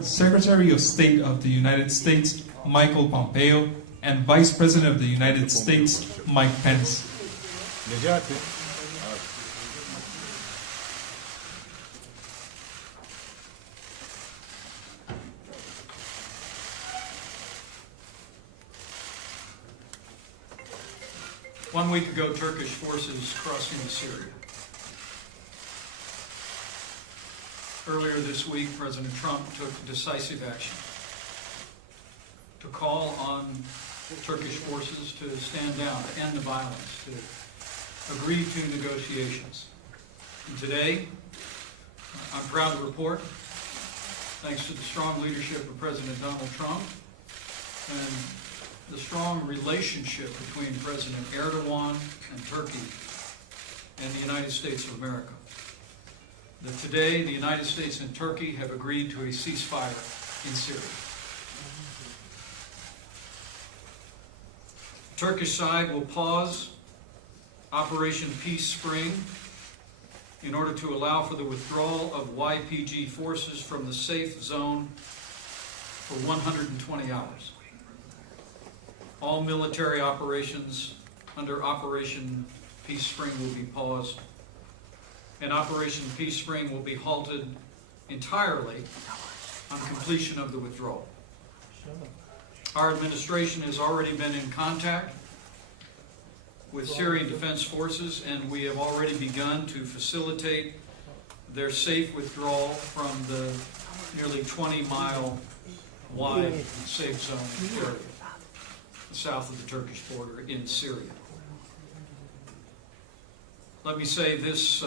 former Secretary of State of the United States, Michael Pompeo, and Vice President of the United States, Mike Pence. Necati. One week ago, Turkish forces crossed into Syria. Earlier this week, President Trump took decisive action to call on Turkish forces to stand down, to end the violence, to agree to negotiations. And today, I'm proud to report, thanks to the strong leadership of President Donald Trump and the strong relationship between President Erdogan and Turkey and the United States of America, that today the United States and Turkey have agreed to a ceasefire in Syria. The Turkish side will pause Operation Peace Spring in order to allow for the withdrawal of YPG forces from the safe zone for 120 hours. All military operations under Operation Peace Spring will be paused, and Operation Peace Spring will be halted entirely on completion of the withdrawal. Our administration has already been in contact with Syrian Defense Forces, and we have already begun to facilitate their safe withdrawal from the nearly 20-mile wide safe zone area south of the Turkish border in Syria. Let me say this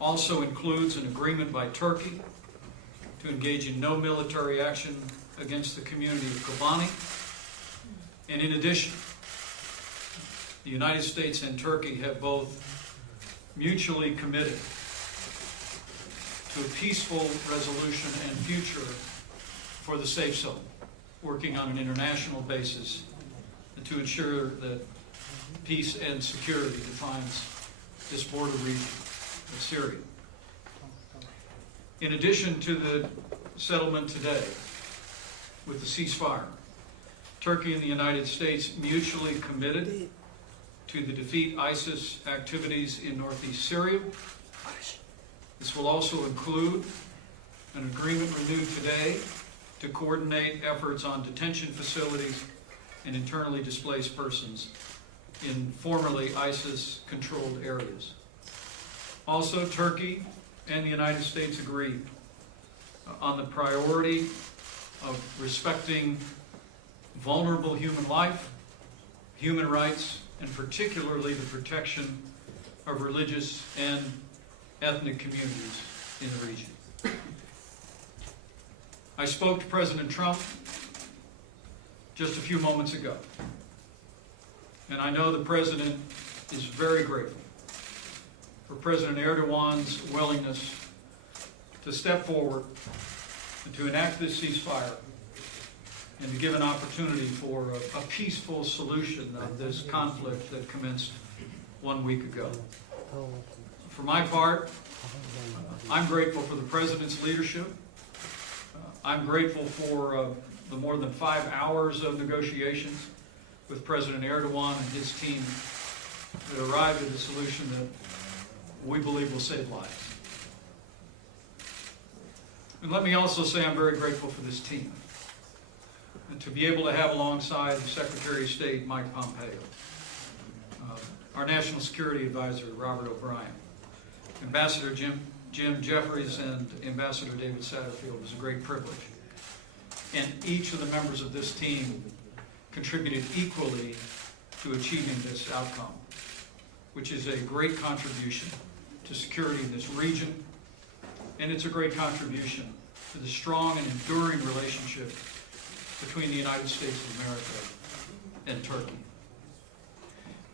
also includes an agreement by Turkey to engage in no military action against the community of Kobani. And in addition, the United States and Turkey have both mutually committed to a peaceful resolution and future for the safe zone, working on an international basis to ensure that peace and security defines this border region of Syria. In addition to the settlement today with the ceasefire, Turkey and the United States mutually committed to the defeat ISIS activities in northeast Syria. This will also include an agreement renewed today to coordinate efforts on detention facilities and internally displaced persons in formerly ISIS-controlled areas. Also, Turkey and the United States agreed on the priority of respecting vulnerable human life, human rights, and particularly the protection of religious and ethnic communities in the region. I spoke to President Trump just a few moments ago, and I know the President is very grateful for President Erdogan's willingness to step forward and to enact this ceasefire and to give an opportunity for a peaceful solution of this conflict that commenced 1 week ago. For my part, I'm grateful for the President's leadership. I'm grateful for the more than 5 hours of negotiations with President Erdogan and his team that arrived at a solution that we believe will save lives. And let me also say I'm very grateful for this team, and to be able to have alongside the Secretary of State, Mike Pompeo, our National Security Advisor, Robert O'Brien, Ambassador Jim Jeffries, and Ambassador David Satterfield. It was a great privilege. And each of the members of this team contributed equally to achieving this outcome, which is a great contribution to security in this region, and it's a great contribution to the strong and enduring relationship between the United States of America and Turkey.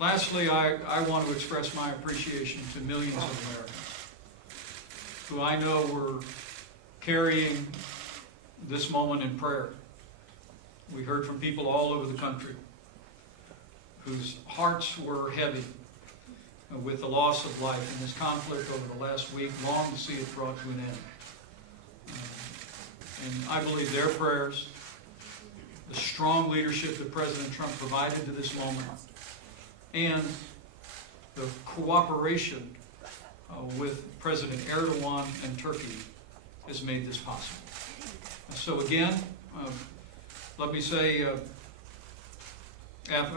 Lastly, I want to express my appreciation to millions of Americans who I know were carrying this moment in prayer. We heard from people all over the country whose hearts were heavy with the loss of life in this conflict over the last week, long to see it brought to an end. And I believe their prayers, the strong leadership that President Trump provided to this moment, and the cooperation with President Erdogan and Turkey has made this possible. So again, let me say, a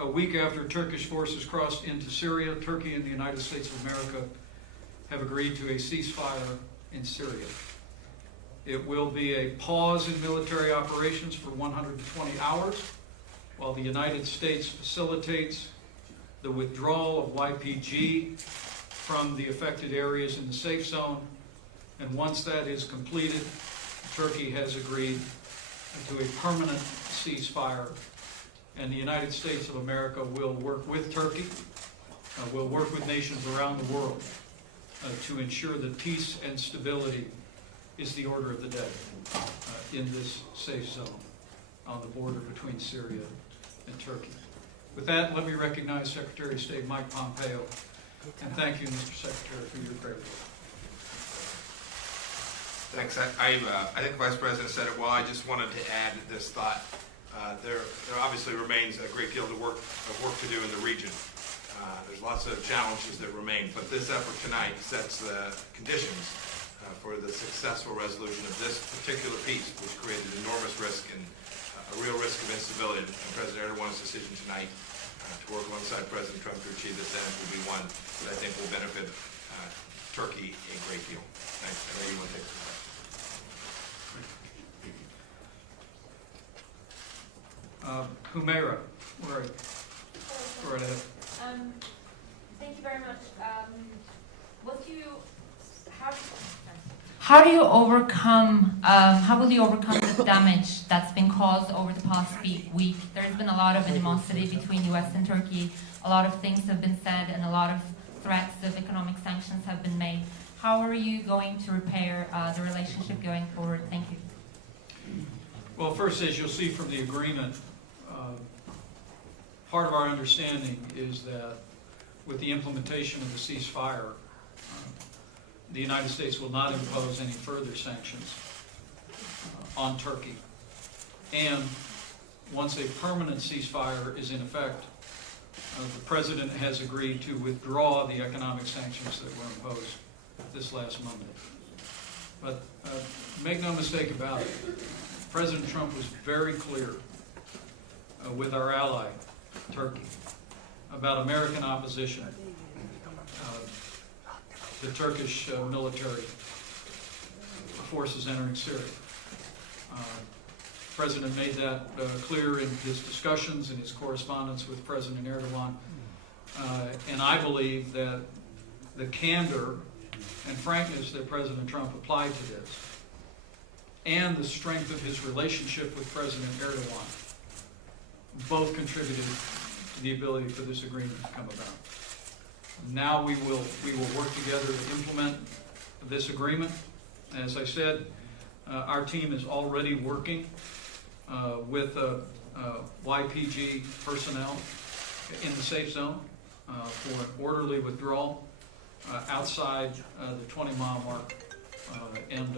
week after Turkish forces crossed into Syria, Turkey and the United States of America have agreed to a ceasefire in Syria. It will be a pause in military operations for 120 hours while the United States facilitates the withdrawal of YPG from the affected areas in the safe zone. And once that is completed, Turkey has agreed to a permanent ceasefire, and the United States of America will work with Turkey, will work with nations around the world to ensure that peace and stability is the order of the day in this safe zone on the border between Syria and Turkey. With that, let me recognize Secretary of State Mike Pompeo, and thank you, Mr. Secretary, for your great work. Thanks. I think the Vice President said it well. I just wanted to add this thought. There obviously remains a great deal of work to do in the region. There's lots of challenges that remain, but this effort tonight sets the conditions for the successful resolution of this particular piece, which created enormous risk and a real risk of instability. And President Erdogan's decision tonight to work alongside President Trump to achieve this end will be one that I think will benefit Turkey a great deal. Thanks. I know you want to take some. Humaira, right ahead. Thank you very much. How will you overcome the damage that's been caused over the past week? There's been a lot of animosity between U.S. and Turkey. A lot of things have been said, and a lot of threats of economic sanctions have been made. How are you going to repair the relationship going forward? Thank you. Well, first, as you'll see from the agreement, part of our understanding is that with the implementation of the ceasefire, the United States will not impose any further sanctions on Turkey. And once a permanent ceasefire is in effect, the President has agreed to withdraw the economic sanctions that were imposed this last Monday. But make no mistake about it, President Trump was very clear with our ally, Turkey, about American opposition, the Turkish military forces entering Syria. The President made that clear in his discussions and his correspondence with President Erdogan. And I believe that the candor and frankness that President Trump applied to this, and the strength of his relationship with President Erdogan, both contributed to the ability for this agreement to come about. Now we will work together to implement this agreement. As I said, our team is already working with YPG personnel in the safe zone for an orderly withdrawal outside the 20-mile mark, and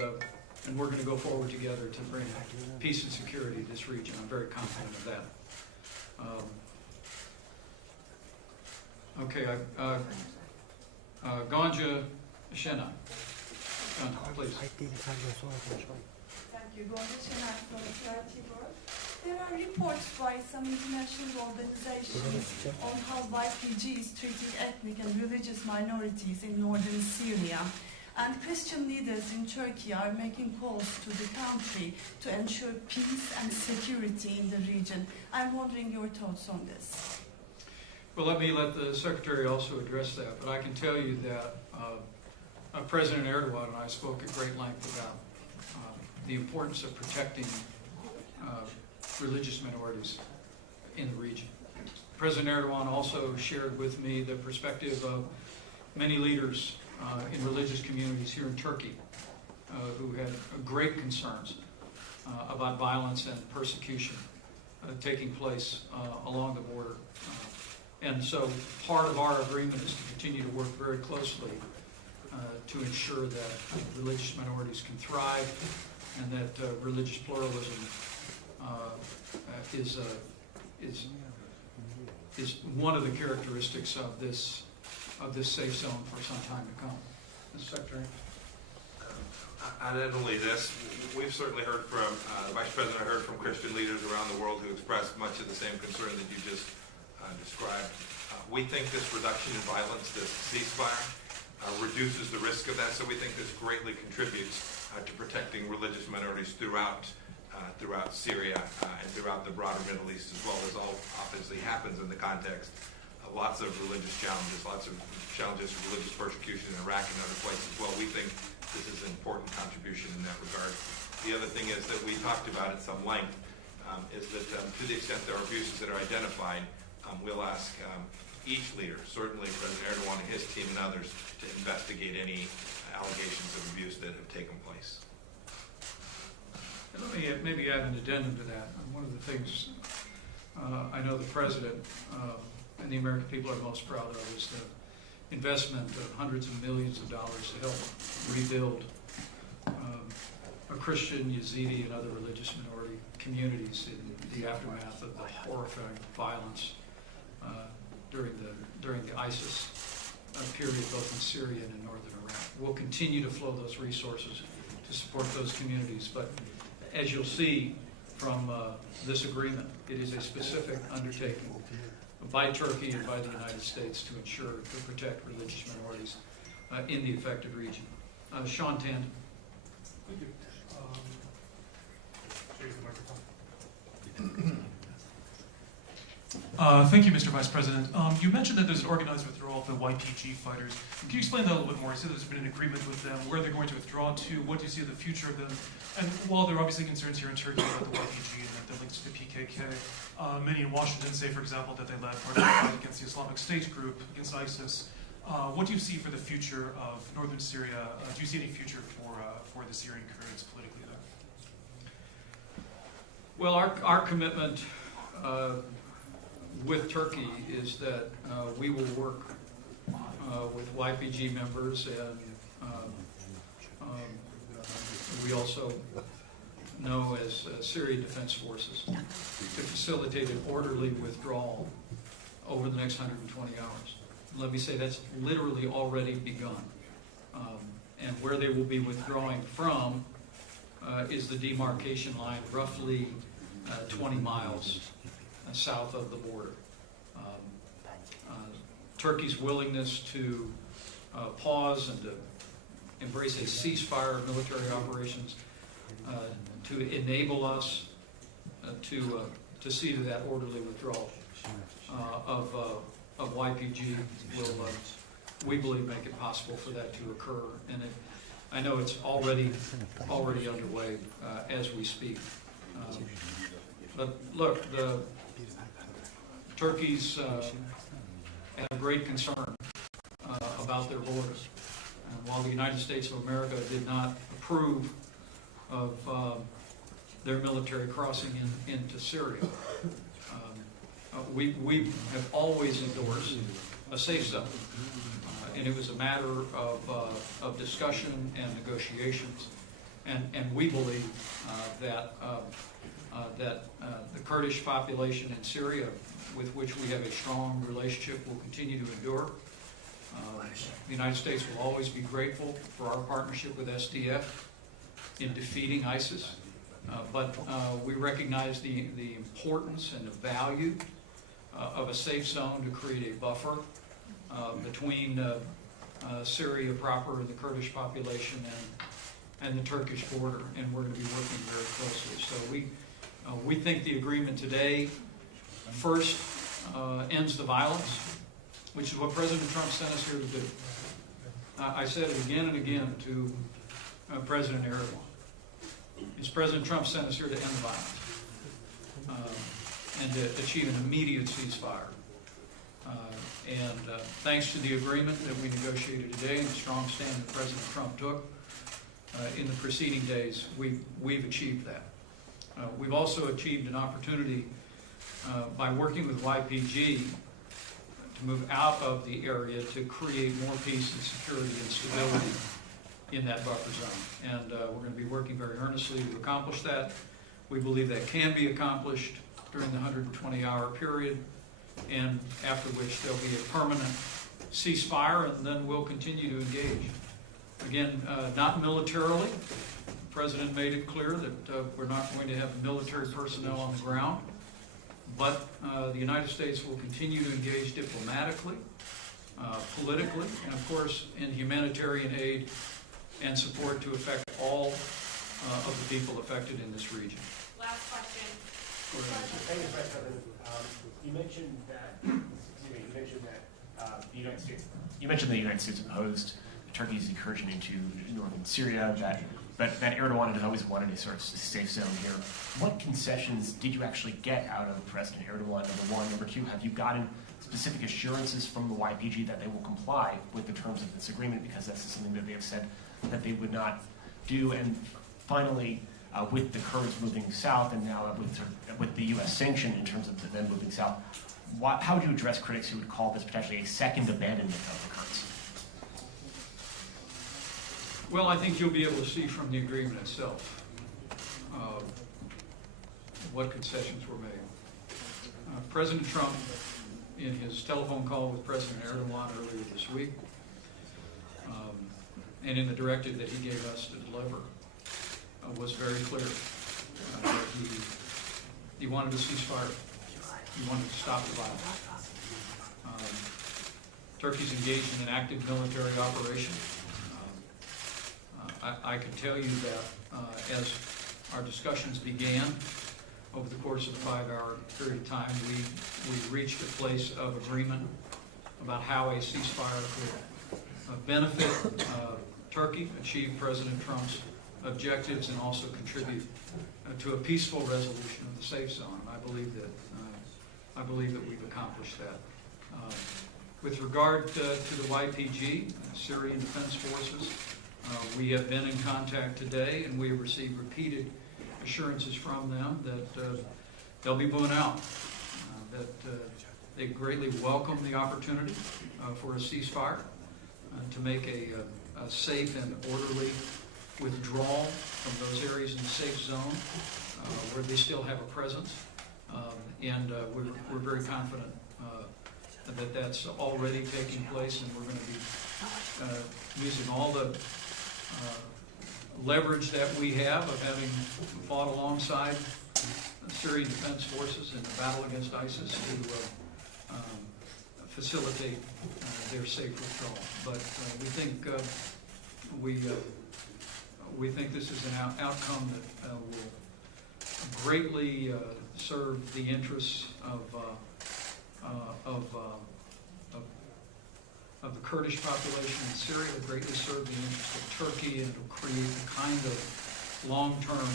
we're going to go forward together to bring peace and security to this region. I'm very confident of that. Okay, Gonja Shena. Gonja, please. Thank you. Gonja Shena from Charity World. There are reports by some international organizations on how YPG is treating ethnic and religious minorities in northern Syria. And Christian leaders in Turkey are making calls to the country to ensure peace and security in the region. I'm wondering your thoughts on this. Well, let the Secretary also address that, but I can tell you that President Erdogan and I spoke at great length about the importance of protecting religious minorities in the region. President Erdogan also shared with me the perspective of many leaders in religious communities here in Turkey who had great concerns about violence and persecution taking place along the border. And so part of our agreement is to continue to work very closely to ensure that religious minorities can thrive and that religious pluralism is one of the characteristics of this safe zone for some time to come. Mr. Secretary. Not only this, we've certainly heard from, the Vice President heard from Christian leaders around the world who expressed much of the same concern that you just described. We think this reduction in violence, this ceasefire, reduces the risk of that, so we think this greatly contributes to protecting religious minorities throughout Syria and throughout the broader Middle East, as well as all obviously happens in the context of lots of religious challenges, lots of challenges of religious persecution in Iraq and other places. Well, we think this is an important contribution in that regard. The other thing is that we talked about at some length is that to the extent there are abuses that are identified, we'll ask each leader, certainly President Erdogan and his team and others, to investigate any allegations of abuse that have taken place. And let me maybe add an addendum to that. One of the things I know the President and the American people are most proud of is the investment of hundreds of millions of dollars to help rebuild a Christian, Yazidi, and other religious minority communities in the aftermath of the horrifying violence during the ISIS period, both in Syria and in northern Iraq. We'll continue to flow those resources to support those communities, but as you'll see from this agreement, it is a specific undertaking by Turkey and by the United States to ensure to protect religious minorities in the affected region. Sean Tandon. Thank you. Thank you, Mr. Vice President. You mentioned that there's an organized withdrawal of the YPG fighters. Can you explain that a little bit more? You said there's been an agreement with them, where they're going to withdraw to, what do you see the future of them? And while there are obviously concerns here in Turkey about the YPG and that they're linked to the PKK, many in Washington say, for example, that they led part of the fight against the Islamic State group, against ISIS. What do you see for the future of northern Syria? Do you see any future for the Syrian Kurds politically there? Well, our commitment with Turkey is that we will work with YPG members, and we also know as Syrian Defense Forces to facilitate an orderly withdrawal over the next 120 hours. Let me say that's literally already begun. And where they will be withdrawing from is the demarcation line, roughly 20 miles south of the border. Turkey's willingness to pause and to embrace a ceasefire of military operations to enable us to see to that orderly withdrawal of YPG will, we believe, make it possible for that to occur. And I know it's already underway as we speak. But look, Turkey's have great concern about their borders. And while the United States of America did not approve of their military crossing into Syria, we have always endorsed a safe zone. And it was a matter of discussion and negotiations. And we believe that the Kurdish population in Syria, with which we have a strong relationship, will continue to endure. The United States will always be grateful for our partnership with SDF in defeating ISIS, but we recognize the importance and the value of a safe zone to create a buffer between Syria proper and the Kurdish population and the Turkish border, and we're going to be working very closely. So we think the agreement today first ends the violence, which is what President Trump sent us here to do. I said it again and again to President Erdogan. It's President Trump sent us here to end the violence and to achieve an immediate ceasefire. And thanks to the agreement that we negotiated today and the strong stand that President Trump took in the preceding days, we've achieved that. We've also achieved an opportunity by working with YPG to move out of the area to create more peace and security and stability in that buffer zone. And we're going to be working very earnestly to accomplish that. We believe that can be accomplished during the 120-hour period, and after which there'll be a permanent ceasefire, and then we'll continue to engage. Again, not militarily. The President made it clear that we're not going to have military personnel on the ground, but the United States will continue to engage diplomatically, politically, and of course in humanitarian aid and support to affect all of the people affected in this region. Last question. Thank you, Vice President. You mentioned that. The United States. You mentioned the United States opposed Turkey's incursion into Northern Syria. But that Erdogan had always wanted a sort of safe zone here. What concessions did you actually get out of President Erdogan? Number one. Number two, have you gotten specific assurances from the YPG that they will comply with the terms of this agreement? Because that's something that they have said that they would not do. And finally, with the Kurds moving south, and now with the U.S. sanction in terms of them moving south, how would you address critics who would call this potentially a second abandonment of the Kurds? Well, I think you'll be able to see from the agreement itself what concessions were made. President Trump, in his telephone call with President Erdogan earlier this week, and in the directive that he gave us to deliver, was very clear that he wanted a ceasefire. He wanted to stop the violence. Turkey's engaged in an active military operation. I can tell you that as our discussions began over the course of a 5-hour period of time, we reached a place of agreement about how a ceasefire could benefit Turkey, achieve President Trump's objectives, and also contribute to a peaceful resolution of the safe zone. I believe that we've accomplished that. With regard to the YPG, Syrian Defense Forces, we have been in contact today, and we have received repeated assurances from them that they'll be moving out, that they greatly welcome the opportunity for a ceasefire, to make a safe and orderly withdrawal from those areas in the safe zone where they still have a presence. And we're very confident that that's already taking place, and we're going to be using all the leverage that we have of having fought alongside Syrian Defense Forces in the battle against ISIS to facilitate their safe withdrawal. But we think this is an outcome that will greatly serve the interests of the Kurdish population in Syria, will greatly serve the interests of Turkey, and will create the kind of long-term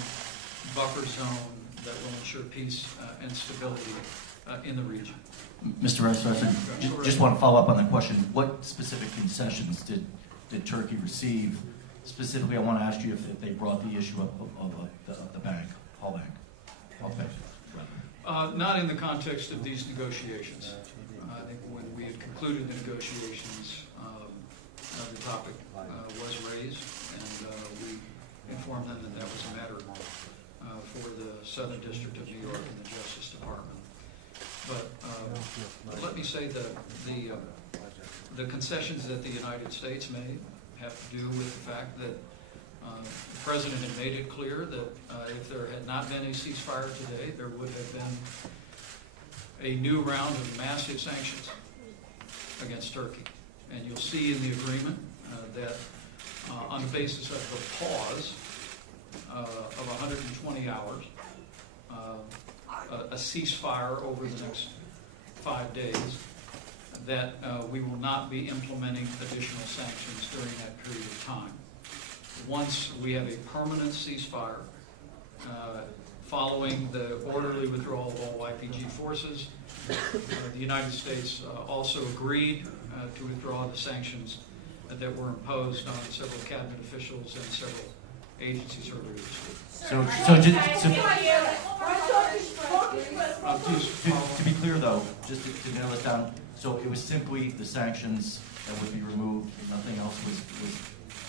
buffer zone that will ensure peace and stability in the region. Mr. Vice President, just want to follow up on that question. What specific concessions did Turkey receive? Specifically, I want to ask you if they brought the issue up of the bank, Hall Bank. Not in the context of these negotiations. I think when we had concluded the negotiations, the topic was raised, and we informed them that was a matter for the Southern District of New York and the Justice Department. But let me say that the concessions that the United States made have to do with the fact that the President had made it clear that if there had not been a ceasefire today, there would have been a new round of massive sanctions against Turkey. And you'll see in the agreement that on the basis of the pause of 120 hours, a ceasefire over the next 5 days, that we will not be implementing additional sanctions during that period of time. Once we have a permanent ceasefire, following the orderly withdrawal of all YPG forces, the United States also agreed to withdraw the sanctions that were imposed on several cabinet officials and several agencies earlier this week. To be clear, though, just to nail it down, so it was simply the sanctions that would be removed, nothing else was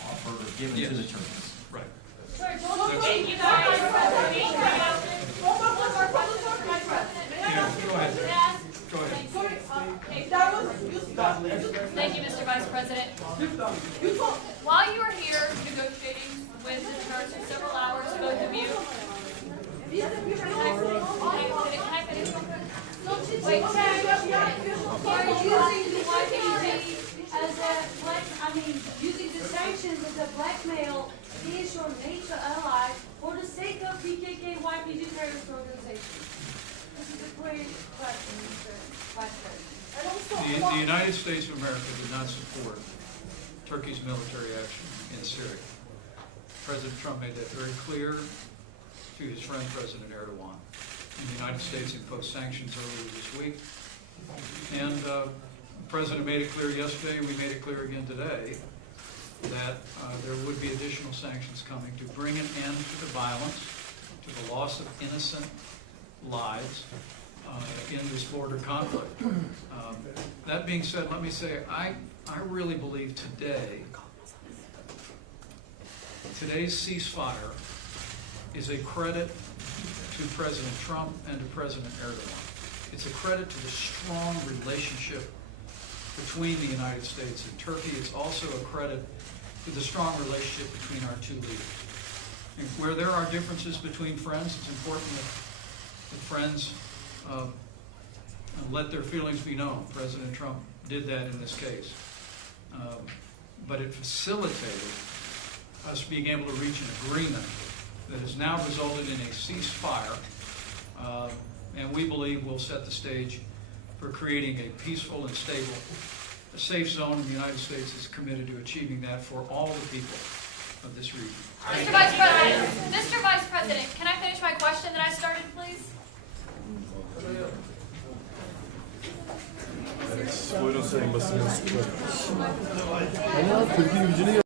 offered or given to the Yes. Turks. Right. Thank you, Vice President. Yeah, go ahead. Go ahead. Thank you, Mr. Vice President. While you were here negotiating with the Turks for several hours, both of you. Can I finish? Wait, are using the YPG as a using the sanctions as a blackmail against your NATO ally for the sake of PKK YPG terrorist organization? This is a great question, Mr. Vice President. The United States of America did not support Turkey's military action in Syria. President Trump made that very clear to his friend President Erdogan. And the United States imposed sanctions earlier this week. And the President made it clear yesterday, and we made it clear again today, that there would be additional sanctions coming to bring an end to the violence, to the loss of innocent lives in this border conflict. That being said, let me say, I really believe today's ceasefire is a credit to President Trump and to President Erdogan. It's a credit to the strong relationship between the United States and Turkey. It's also a credit to the strong relationship between our two leaders. And where there are differences between friends, it's important that friends let their feelings be known. President Trump did that in this case. But it facilitated us being able to reach an agreement that has now resulted in a ceasefire, and we believe will set the stage for creating a peaceful and stable, a safe zone, and the United States is committed to achieving that for all the people of this region. Mr. Vice President, can I finish my question that I started, please? Buyurun Sayın Basın Mensubu. Ama Türkiye gücünü